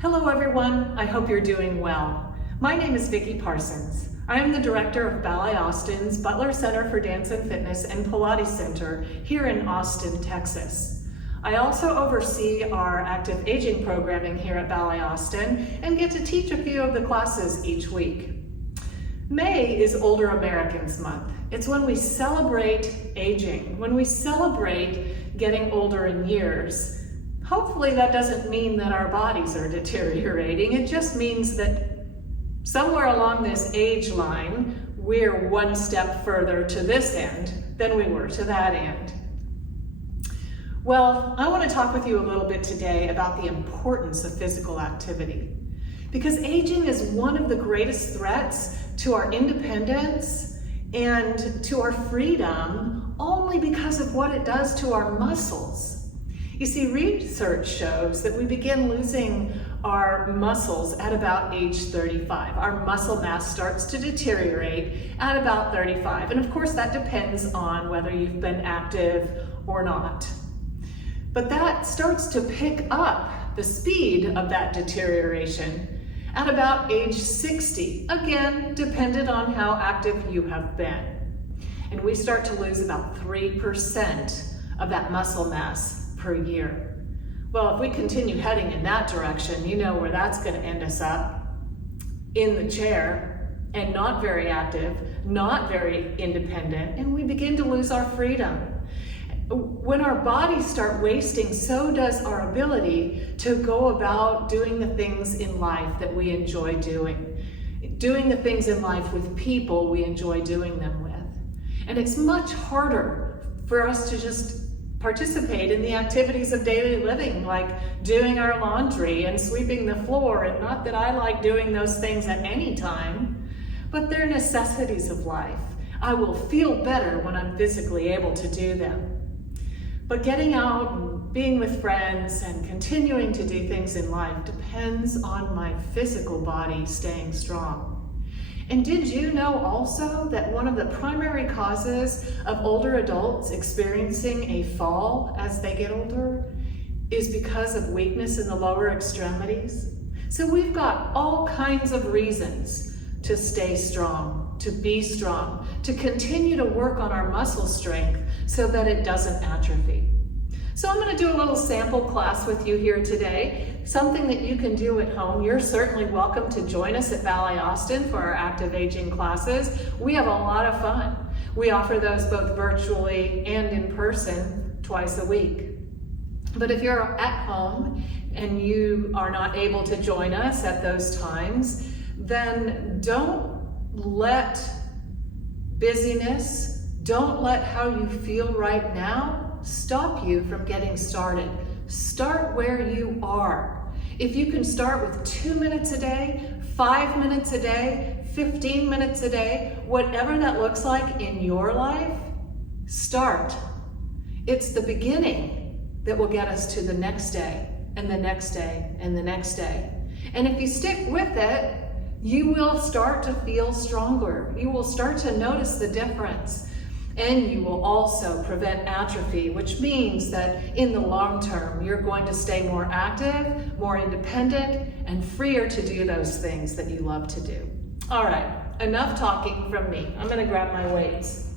Hello everyone, I hope you're doing well. My name is Vicki Parsons. I am the director of Ballet Austin's Butler Center for Dance and Fitness and Pilates Center here in Austin, Texas. I also oversee our active aging programming here at Ballet Austin and get to teach a few of the classes each week. May is Older Americans Month. It's when we celebrate aging, when we celebrate getting older in years. Hopefully that doesn't mean that our bodies are deteriorating. It just means that somewhere along this age line, we're one step further to this end than we were to that end. Well, I want to talk with you a little bit today about the importance of physical activity. Because aging is one of the greatest threats to our independence and to our freedom only because of what it does to our muscles. You see, research shows that we begin losing our muscles at about age 35. Our muscle mass starts to deteriorate at about 35. And of course, that depends on whether you've been active or not. But that starts to pick up the speed of that deterioration at about age 60, again, dependent on how active you have been. And we start to lose about 3% of that muscle mass per year. Well, if we continue heading in that direction, you know where that's going to end us up. In the chair, and not very active, not very independent, and we begin to lose our freedom. When our bodies start wasting, so does our ability to go about doing the things in life that we enjoy doing the things in life with people we enjoy doing them with. And it's much harder for us to just participate in the activities of daily living, like doing our laundry and sweeping the floor. And not that I like doing those things at any time, but they're necessities of life. I will feel better when I'm physically able to do them. But getting out and being with friends and continuing to do things in life depends on my physical body staying strong. And did you know also that one of the primary causes of older adults experiencing a fall as they get older is because of weakness in the lower extremities? So we've got all kinds of reasons to stay strong, to be strong, to continue to work on our muscle strength so that it doesn't atrophy. So I'm going to do a little sample class with you here today, something that you can do at home. You're certainly welcome to join us at Ballet Austin for our active aging classes. We have a lot of fun. We offer those both virtually and in person twice a week. But if you're at home and you are not able to join us at those times, then don't let busyness, don't let how you feel right now stop you from getting started. Start where you are. If you can start with 2 minutes a day, 5 minutes a day, 15 minutes a day, whatever that looks like in your life, start. It's the beginning that will get us to the next day and the next day and the next day. And if you stick with it, you will start to feel stronger. You will start to notice the difference. And you will also prevent atrophy, which means that in the long term, you're going to stay more active, more independent, and freer to do those things that you love to do. All right, enough talking from me. I'm gonna grab my weights.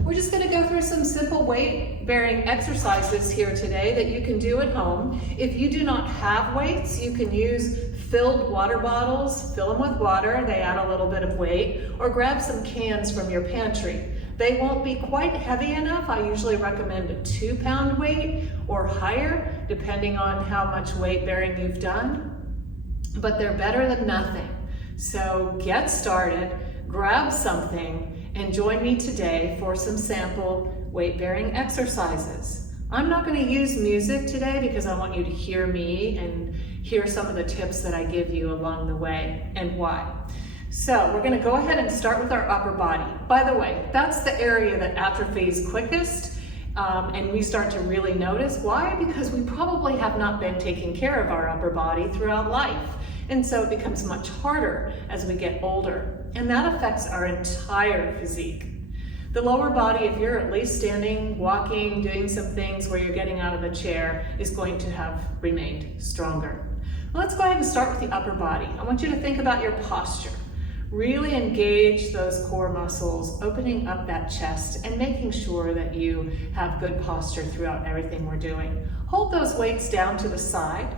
We're just gonna go through some simple weight-bearing exercises here today that you can do at home. If you do not have weights, you can use filled water bottles, fill them with water, they add a little bit of weight, or grab some cans from your pantry. They won't be quite heavy enough. I usually recommend a 2-pound weight or higher, depending on how much weight bearing you've done, but they're better than nothing. So get started, grab something, and join me today for some sample weight bearing exercises. I'm not going to use music today because I want you to hear me and hear some of the tips that I give you along the way and why. So we're going to go ahead and start with our upper body. By the way, that's the area that atrophies quickest, and we start to really notice. Why? Because we probably have not been taking care of our upper body throughout life. And so it becomes much harder as we get older. And that affects our entire physique. The lower body, if you're at least standing, walking, doing some things where you're getting out of the chair, is going to have remained stronger. Let's go ahead and start with the upper body. I want you to think about your posture. Really engage those core muscles, opening up that chest and making sure that you have good posture throughout everything we're doing. Hold those weights down to the side.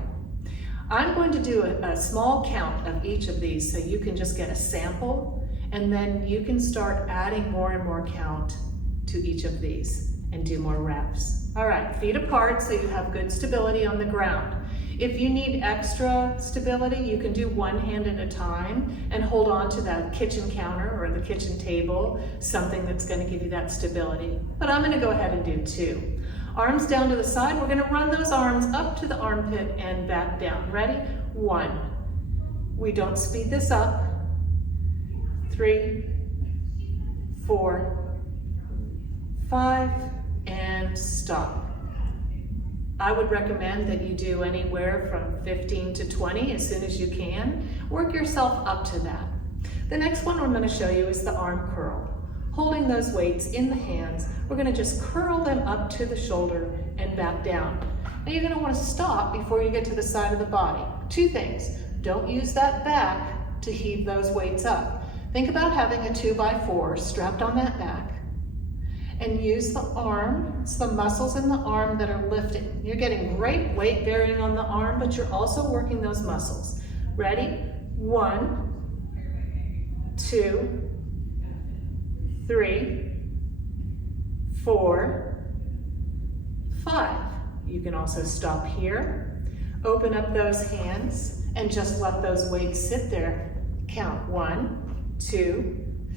I'm going to do a small count of each of these so you can just get a sample, and then you can start adding more and more count to each of these and do more reps. All right, feet apart so you have good stability on the ground. If you need extra stability, you can do one hand at a time and hold on to that kitchen counter or the kitchen table, something that's going to give you that stability. But I'm going to go ahead and do 2. Arms down to the side. We're going to run those arms up to the armpit and back down. Ready? 1. We don't speed this up. 3, 4, 5, and stop. I would recommend that you do anywhere from 15 to 20 as soon as you can. Work yourself up to that. The next one I'm going to show you is the arm curl. Holding those weights in the hands, we're going to just curl them up to the shoulder and back down. Now you're going to want to stop before you get to the side of the body. 2 things. Don't use that back to heave those weights up. Think about having a 2x4 strapped on that back. And use the arm, the muscles in the arm that are lifting. You're getting great weight bearing on the arm, but you're also working those muscles. Ready? 1, 2, 3, 4, 5. You can also stop here. Open up those hands and just let those weights sit there. Count 1, 2,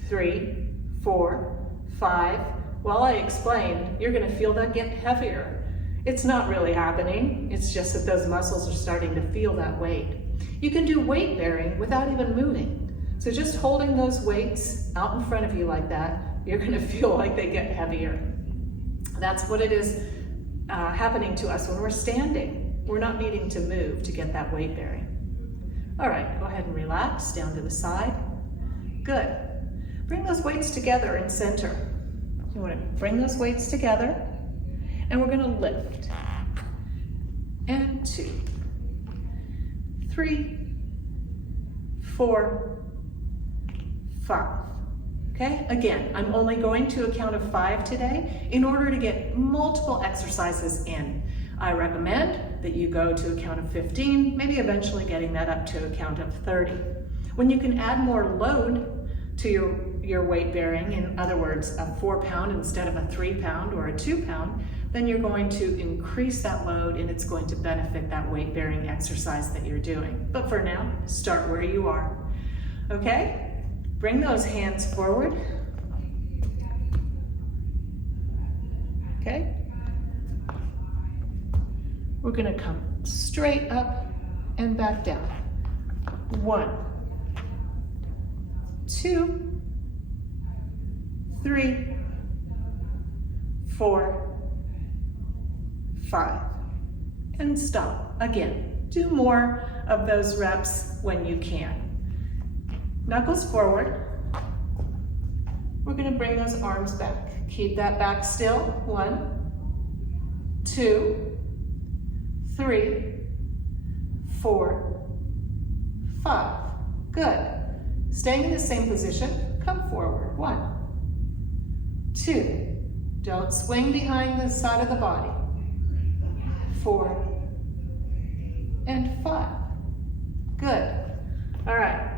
3, 4, 5. While I explain, you're going to feel that get heavier. It's not really happening. It's just that those muscles are starting to feel that weight. You can do weight bearing without even moving. So just holding those weights out in front of you like that, you're going to feel like they get heavier. That's what it is happening to us when we're standing. We're not needing to move to get that weight bearing. All right, go ahead and relax down to the side. Good. Bring those weights together in center. You want to bring those weights together, and we're going to lift. And 2, 3, 4, 5. Okay, again, I'm only going to a count of 5 today in order to get multiple exercises in. I recommend that you go to a count of 15, maybe eventually getting that up to a count of 30. When you can add more load to your weight bearing, in other words, a 4-pound instead of a 3-pound or a 2-pound, then you're going to increase that load and it's going to benefit that weight bearing exercise that you're doing. But for now, start where you are. Okay? Bring those hands forward. Okay? We're going to come straight up and back down. 1, 2, 3, 4, 5, and stop. Again, do more of those reps when you can. Knuckles forward. We're going to bring those arms back. Keep that back still. 1, 2, 3, 4, 5. Good. Staying in the same position, come forward. 1, 2. Don't swing behind the side of the body. 4 and 5. Good. All right.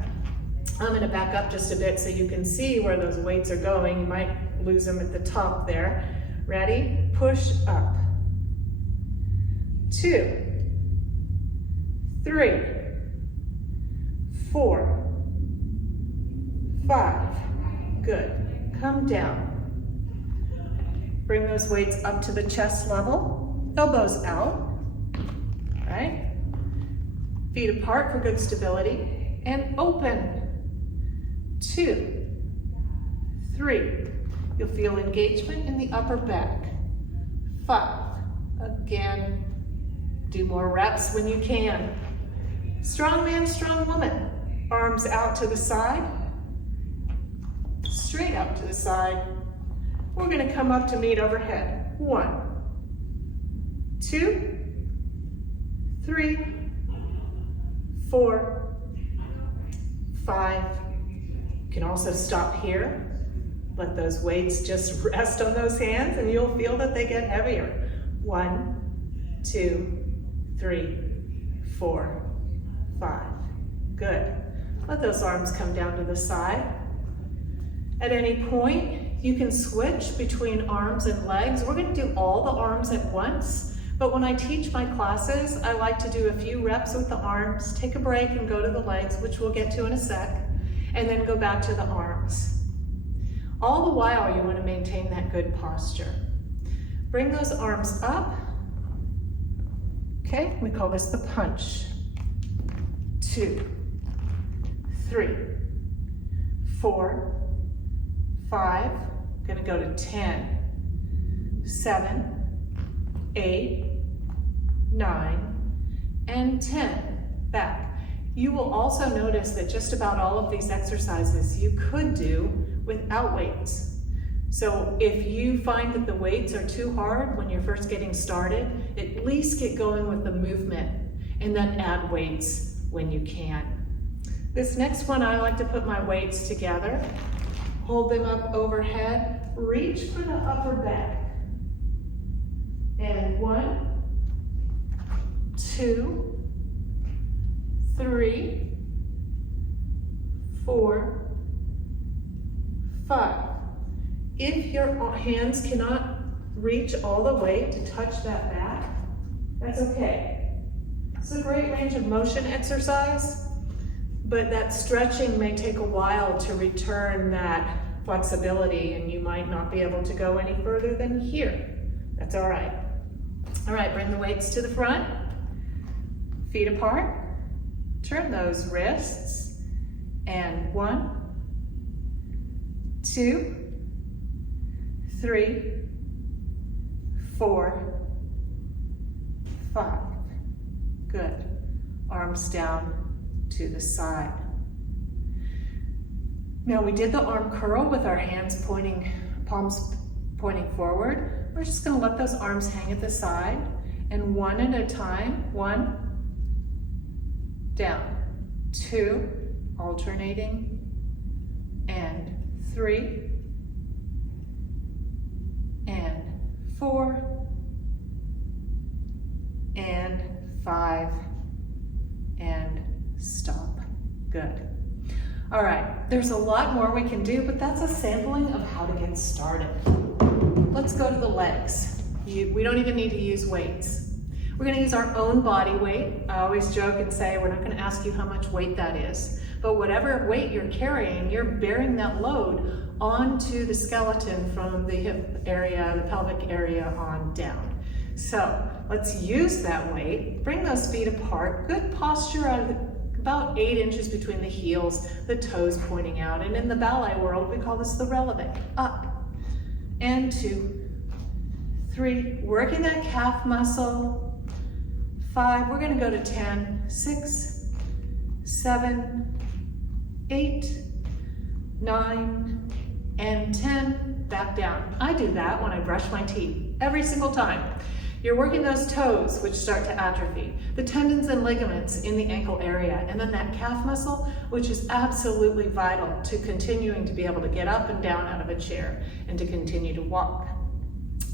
I'm going to back up just a bit so you can see where those weights are going. You might lose them at the top there. Ready? Push up. 2, 3, 4, 5. Good. Come down. Bring those weights up to the chest level. Elbows out. All right. Feet apart for good stability. And open. 2, 3. You'll feel engagement in the upper back. 5. Again, do more reps when you can. Strong man, strong woman. Arms out to the side. Straight out to the side. We're going to come up to meet overhead. 1, 2, 3, 4, 5. You can also stop here. Let those weights just rest on those hands and you'll feel that they get heavier. 1, 2, 3, 4, 5. Good. Let those arms come down to the side. At any point, you can switch between arms and legs. We're going to do all the arms at once, but when I teach my classes, I like to do a few reps with the arms, take a break and go to the legs, which we'll get to in a sec, and then go back to the arms. All the while, you want to maintain that good posture. Bring those arms up. Okay, we call this the punch. 2, 3, 4, 5, gonna go to 10, 7, 8, 9, and 10, back. You will also notice that just about all of these exercises you could do without weights. So if you find that the weights are too hard when you're first getting started, at least get going with the movement and then add weights when you can. This next one, I like to put my weights together, hold them up overhead, reach for the upper back. And 1, 2, 3, 4, 5. If your hands cannot reach all the way to touch that back, that's okay. It's a great range of motion exercise, but that stretching may take a while to return that flexibility and you might not be able to go any further than here. That's all right. All right, bring the weights to the front, feet apart, turn those wrists, and 1, 2, 3, 4, 5. Good. Arms down to the side. Now we did the arm curl with our hands pointing, palms pointing forward. We're just going to let those arms hang at the side and one at a time. 1, down, 2, alternating, and 3, and 4, and 5, and stop. Good. All right, there's a lot more we can do, but that's a sampling of how to get started. Let's go to the legs. We don't even need to use weights. We're gonna use our own body weight. I always joke and say we're not gonna ask you how much weight that is, but whatever weight you're carrying, you're bearing that load onto the skeleton from the hip area, the pelvic area on down. So let's use that weight, bring those feet apart, good posture out of about 8 inches between the heels, the toes pointing out, and in the ballet world, we call this the releve. Up, and 2, 3, working that calf muscle. 5, we're gonna go to 10, 6, 7, 8, 9, and 10, back down. I do that when I brush my teeth, every single time. You're working those toes, which start to atrophy, the tendons and ligaments in the ankle area, and then that calf muscle, which is absolutely vital to continuing to be able to get up and down out of a chair and to continue to walk.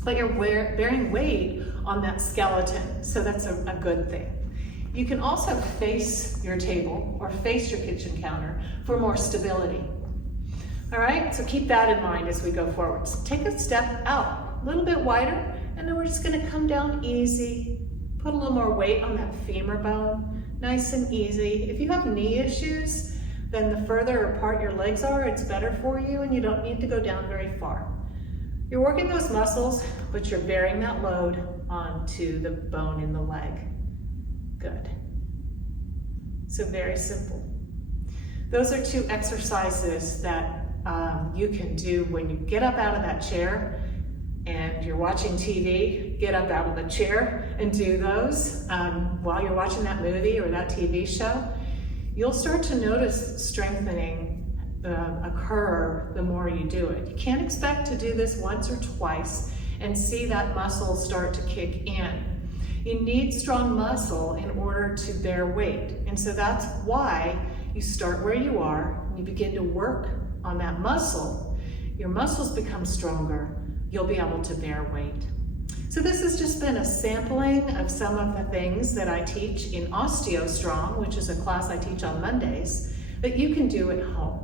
But you're bearing weight on that skeleton, so that's a good thing. You can also face your table or face your kitchen counter for more stability. All right, so keep that in mind as we go forward. So take a step out, a little bit wider, and then we're just gonna come down easy, put a little more weight on that femur bone, nice and easy. If you have knee issues, then the further apart your legs are, it's better for you and you don't need to go down very far. You're working those muscles, but you're bearing that load onto the bone in the leg. Good. So very simple. Those are 2 exercises that you can do when you get up out of that chair and you're watching TV. Get up out of the chair and do those while you're watching that movie or that TV show. You'll start to notice strengthening occur the more you do it. You can't expect to do this once or twice and see that muscle start to kick in. You need strong muscle in order to bear weight. And so that's why you start where you are, and you begin to work on that muscle. Your muscles become stronger. You'll be able to bear weight. So this has just been a sampling of some of the things that I teach in OsteoStrong, which is a class I teach on Mondays, that you can do at home.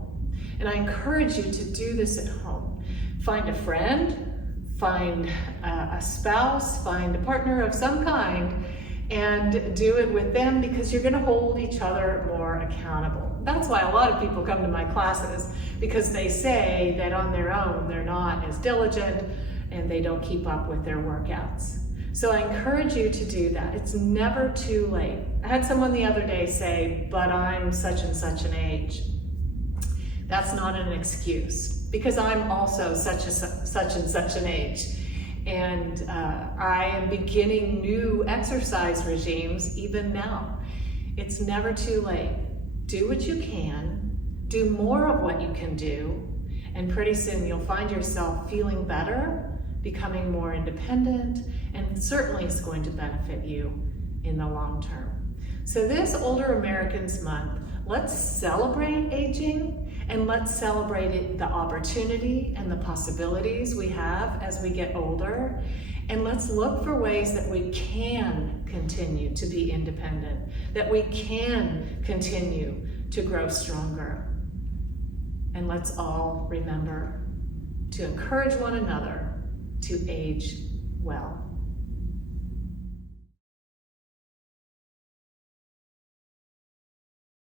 And I encourage you to do this at home. Find a friend, find a spouse, find a partner of some kind, and do it with them, because you're going to hold each other more accountable. That's why a lot of people come to my classes, because they say that on their own they're not as diligent and they don't keep up with their workouts. So I encourage you to do that. It's never too late. I had someone the other day say, but I'm such and such an age. That's not an excuse, because I'm also such and such an age. And I am beginning new exercise regimes even now. It's never too late. Do what you can, do more of what you can do, and pretty soon you'll find yourself feeling better, becoming more independent, and certainly it's going to benefit you in the long term. So this Older Americans Month, let's celebrate aging, and let's celebrate the opportunity and the possibilities we have as we get older. And let's look for ways that we can continue to be independent, that we can continue to grow stronger. And let's all remember to encourage one another to age well.